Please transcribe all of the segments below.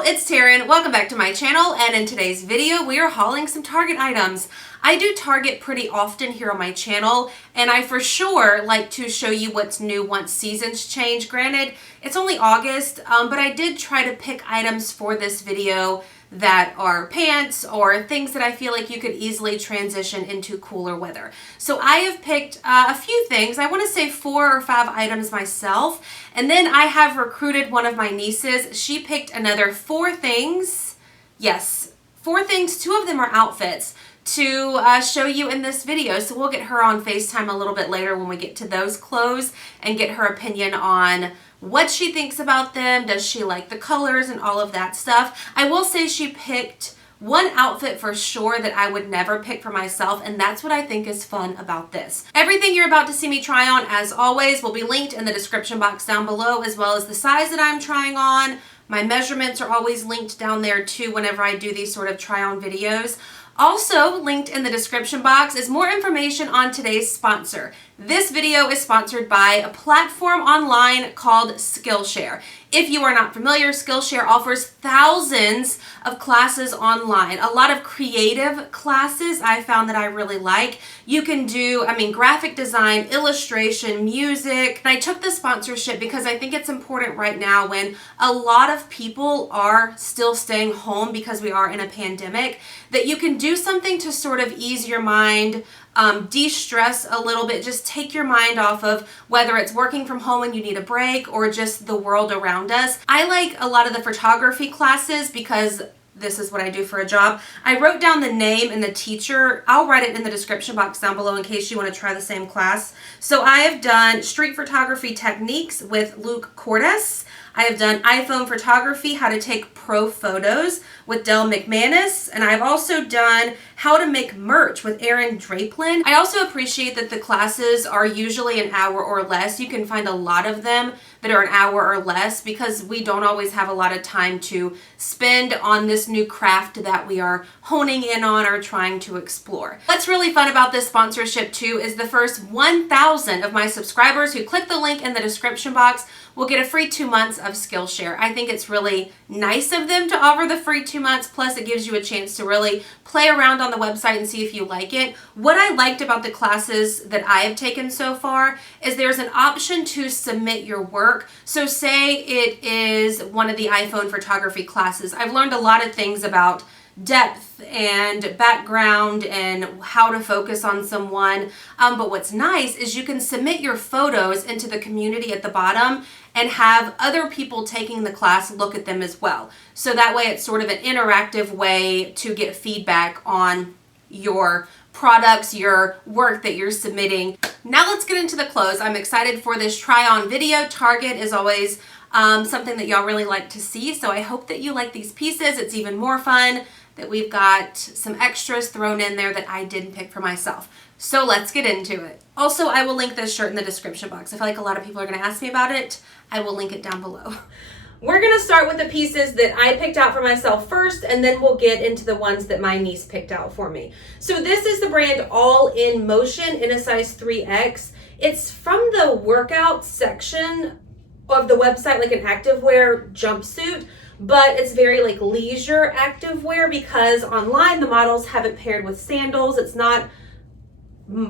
y'all, it's Taren. Welcome back to my channel, and in today's video we are hauling some Target items. I do Target pretty often here on my channel, and I for sure like to show you what's new once seasons change. Granted, it's only August, but I did try to pick items for this video that are pants or things that I feel like you could easily transition into cooler weather. So I have picked a few things. I want to say 4 or 5 items myself, and then I have recruited one of my nieces. She picked another 4 things. Yes, 4 things. 2 of them are outfits to show you in this video. So we'll get her on FaceTime a little bit later when we get to those clothes and get her opinion on what she thinks about them. Does she like the colors and all of that stuff? I will say she picked one outfit for sure that I would never pick for myself, and that's what I think is fun about this. Everything you're about to see me try on, as always, will be linked in the description box down below, as well as the size that I'm trying on. My measurements are always linked down there too whenever I do these sort of try on videos. Also linked in the description box is more information on today's sponsor. This video is sponsored by a platform online called Skillshare. If you are not familiar, Skillshare offers thousands of classes online. A lot of creative classes I found that I really like. You can do, graphic design, illustration, music. And I took the sponsorship because I think it's important right now when a lot of people are still staying home because we are in a pandemic, that you can do something to sort of ease your mind, de-stress a little bit, just take your mind off of whether it's working from home and you need a break or just the world around us. I like a lot of the photography classes because this is what I do for a job. I wrote down the name and the teacher. I'll write it in the description box down below in case you want to try the same class. So I have done Street Photography Techniques with Luke Kordas. I have done iPhone Photography, How to Take Pro Photos with Dale McManus, and I've also done How to Make Merch with Aaron Draplin. I also appreciate that the classes are usually an hour or less. You can find a lot of them that are an hour or less because we don't always have a lot of time to spend on this new craft that we are honing in on or trying to explore. What's really fun about this sponsorship too is the first 1,000 of my subscribers who click the link in the description box will get a free 2 months of Skillshare. I think it's really nice of them to offer the free 2 months, plus it gives you a chance to really play around on the website and see if you like it. What I liked about the classes that I have taken so far is there's an option to submit your work. So say it is one of the iPhone photography classes. I've learned a lot of things about depth and background and how to focus on someone. But what's nice is you can submit your photos into the community at the bottom and have other people taking the class look at them as well. So that way it's sort of an interactive way to get feedback on your products, your work that you're submitting. Now let's get into the clothes. I'm excited for this try on video. Target is always something that y'all really like to see. So I hope that you like these pieces. It's even more fun that we've got some extras thrown in there that I didn't pick for myself. So let's get into it. Also, I will link this shirt in the description box. I feel like a lot of people are going to ask me about it. I will link it down below. We're going to start with the pieces that I picked out for myself first, and then we'll get into the ones that my niece picked out for me. So this is the brand All in Motion in a size 3X. It's from the workout section of the website, like an activewear jumpsuit, but it's very like leisure activewear because online the models have it paired with sandals. It's not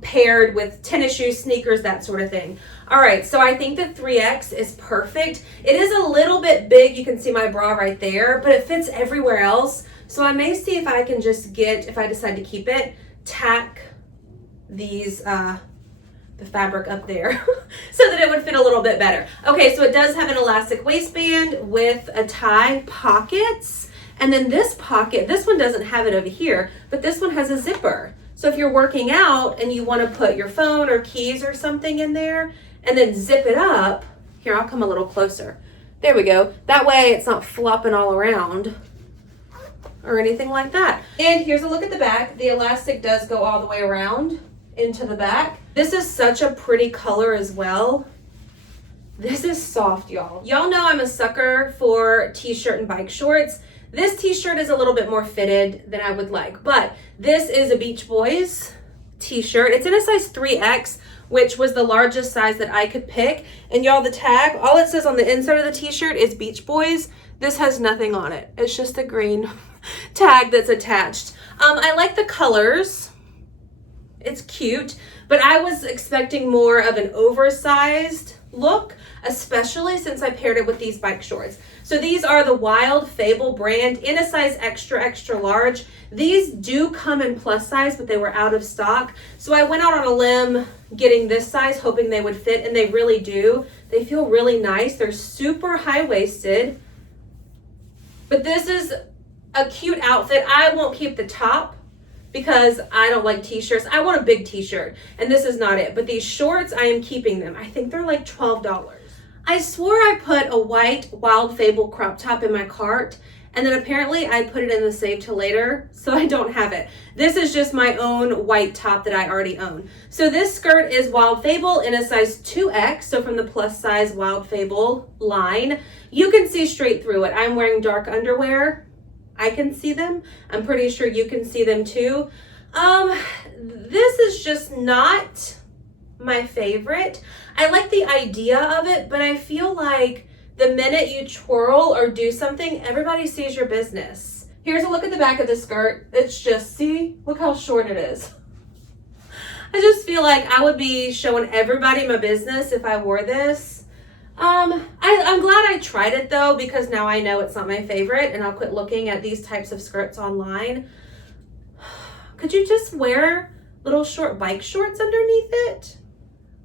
paired with tennis shoes, sneakers, that sort of thing. All right, so I think that 3X is perfect. It is a little bit big. You can see my bra right there, but it fits everywhere else. So I may see if I can just get, if I decide to keep it, tack these, the fabric up there so that it would fit a little bit better. Okay, so it does have an elastic waistband with a tie, pockets, and then this pocket, this one doesn't have it over here, but this one has a zipper. So if you're working out and you want to put your phone or keys or something in there and then zip it up, here, I'll come a little closer. There we go. That way it's not flopping all around or anything like that. And here's a look at the back. The elastic does go all the way around into the back. This is such a pretty color as well. This is soft, y'all. Y'all know I'm a sucker for t-shirt and bike shorts. This t-shirt is a little bit more fitted than I would like, but this is a Beach Boys t-shirt. It's in a size 3X, which was the largest size that I could pick. And y'all, the tag, all it says on the inside of the t-shirt is Beach Boys. This has nothing on it. It's just a green tag that's attached. I like the colors. It's cute, but I was expecting more of an oversized look, especially since I paired it with these bike shorts. So these are the Wild FABLE brand in a size extra, extra large. These do come in plus size, but they were out of stock. So I went out on a limb getting this size, hoping they would fit, and they really do. They feel really nice. They're super high-waisted, but this is a cute outfit. I won't keep the top because I don't like t-shirts. I want a big t-shirt, and this is not it. But these shorts, I am keeping them. I think they're like $12. I swore I put a white Wild FABLE crop top in my cart, and then apparently I put it in the save to later, so I don't have it. This is just my own white top that I already own. So this skirt is Wild FABLE in a size 2X, so from the plus size Wild FABLE line. You can see straight through it. I'm wearing dark underwear. I can see them. I'm pretty sure you can see them too. This is just not my favorite. I like the idea of it, but I feel like the minute you twirl or do something, everybody sees your business. Here's a look at the back of the skirt. It's just, see, look how short it is. I just feel like I would be showing everybody my business if I wore this. I'm glad I tried it though, because now I know it's not my favorite and I'll quit looking at these types of skirts online. Could you just wear little short bike shorts underneath it?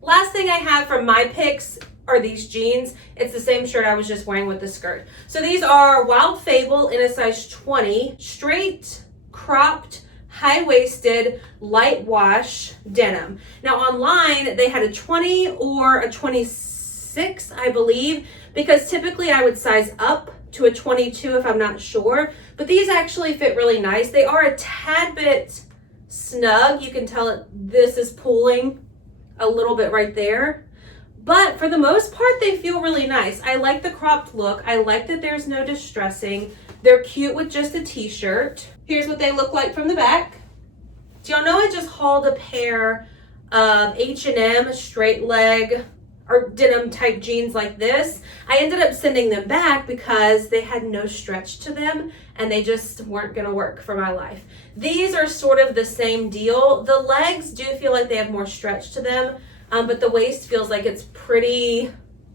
Last thing I have from my picks are these jeans. It's the same shirt I was just wearing with the skirt. So these are Wild FABLE in a size 20, straight, cropped, high-waisted, light wash denim. Now online, they had a 20 or a 26, I believe, because typically I would size up to a 22 if I'm not sure, but these actually fit really nice. They are a tad bit snug. You can tell this is pulling a little bit right there, but for the most part, they feel really nice. I like the cropped look. I like that there's no distressing. They're cute with just a t-shirt. Here's what they look like from the back. Do y'all know I just hauled a pair of H&M straight leg or denim type jeans like this? I ended up sending them back because they had no stretch to them and they just weren't gonna work for my life. These are sort of the same deal. The legs do feel like they have more stretch to them, but the waist feels like it's pretty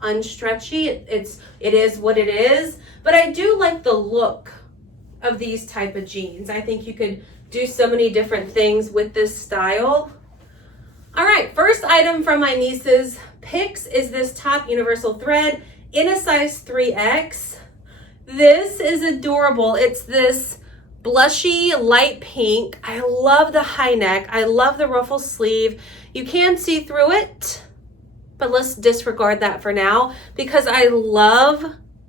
unstretchy. It is what it is, but I do like the look of these type of jeans. I think you could do so many different things with this style. All right, first item from my niece's picks is this top universal thread in a size 3X. This is adorable. It's this blushy light pink. I love the high neck. I love the ruffle sleeve. You can see through it, but let's disregard that for now because I love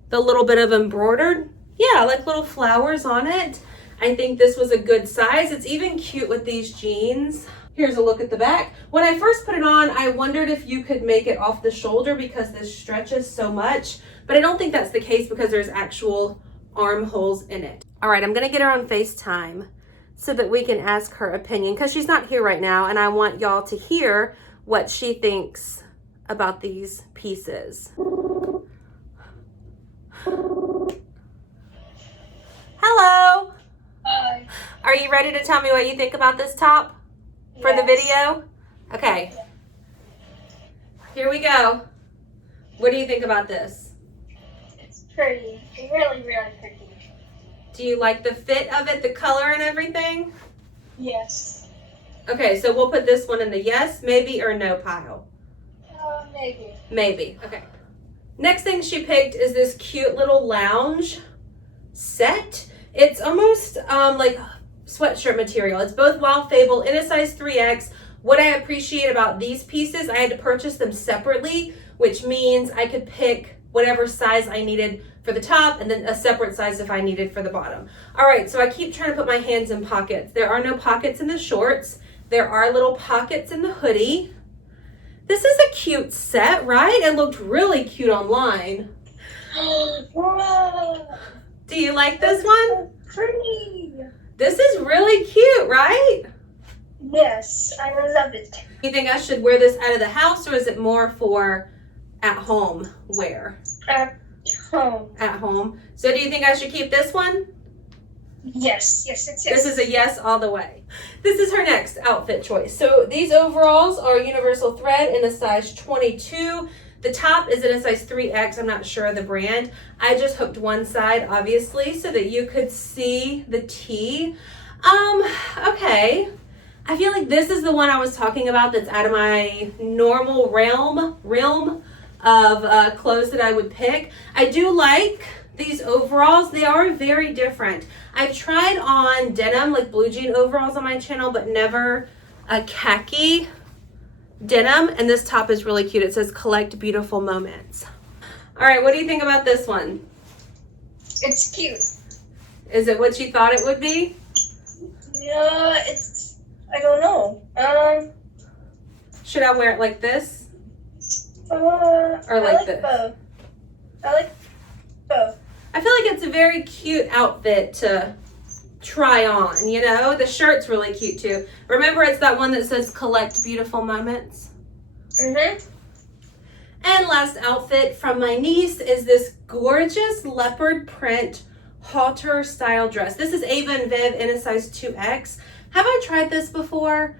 the little bit of embroidered, like little flowers on it. I think this was a good size. It's even cute with these jeans. Here's a look at the back. When I first put it on, I wondered if you could make it off the shoulder because this stretches so much, but I don't think that's the case because there's actual armholes in it. All right, I'm gonna get her on FaceTime so that we can ask her opinion because she's not here right now and I want y'all to hear what she thinks about these pieces. Hello. Hi. Are you ready to tell me what you think about this top for the video? Okay. Here we go. What do you think about this? It's pretty. Really, really pretty. Do you like the fit of it, the color and everything? Yes. Okay, so we'll put this one in the yes, maybe, or no pile. Maybe. Maybe. Okay. Next thing she picked is this cute little lounge set. It's almost like sweatshirt material. It's both Wild FABLE in a size 3X. What I appreciate about these pieces, I had to purchase them separately, which means I could pick whatever size I needed for the top and then a separate size if I needed for the bottom. All right, so I keep trying to put my hands in pockets. There are no pockets in the shorts. There are little pockets in the hoodie. This is a cute set, right? It looked really cute online. Whoa. Do you like this one? Pretty. This is really cute, right? Yes, I love it. You think I should wear this out of the house or is it more for at home wear? Home. At home. So do you think I should keep this one? Yes. Yes. Yes. This is a yes all the way. This is her next outfit choice. So these overalls are universal thread in a size 22. The top is in a size 3X. I'm not sure of the brand. I just hooked one side, obviously, so that you could see the T. Okay. I feel like this is the one I was talking about that's out of my normal realm of clothes that I would pick. I do like these overalls. They are very different. I've tried on denim, like blue jean overalls on my channel, but never a khaki denim. And this top is really cute. It says collect beautiful moments. All right, what do you think about this one? It's cute. Is it what you thought it would be? Yeah, I don't know. Should I wear it like this? Or like this? Both. I like both. I feel like it's a very cute outfit to try on, you know? The shirt's really cute too. Remember, it's that one that says collect beautiful moments? Mm-hmm. And last outfit from my niece is this gorgeous leopard print halter style dress. This is Ava and Viv in a size 2X. Have I tried this before?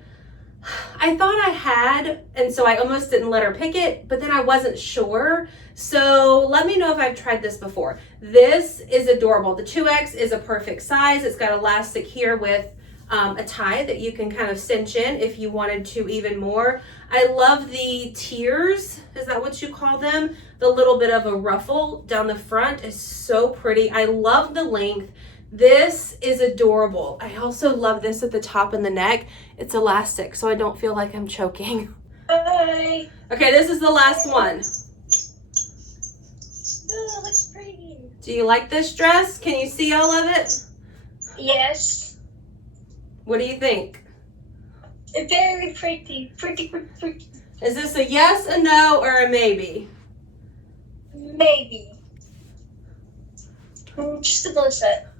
I thought I had, and so I almost didn't let her pick it, but then I wasn't sure. So let me know if I've tried this before. This is adorable. The 2X is a perfect size. It's got elastic here with a tie that you can kind of cinch in if you wanted to even more. I love the tiers. Is that what you call them? The little bit of a ruffle down the front is so pretty. I love the length. This is adorable. I also love this at the top and the neck. It's elastic, so I don't feel like I'm choking. Bye. Okay, this is the last one. Oh, it looks pretty. Do you like this dress? Can you see all of it? Yes. What do you think? Very pretty. Pretty. Is this a yes, a no, or a maybe? Maybe. Just a little set.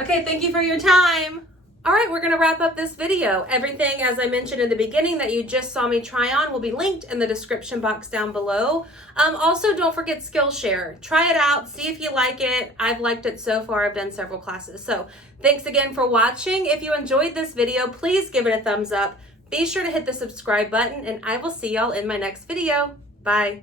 Okay, thank you for your time. All right, we're gonna wrap up this video. Everything, as I mentioned in the beginning, that you just saw me try on will be linked in the description box down below. Also, don't forget Skillshare. Try it out, see if you like it. I've liked it so far. I've done several classes. So thanks again for watching. If you enjoyed this video, please give it a thumbs up. Be sure to hit the subscribe button, and I will see y'all in my next video. Bye.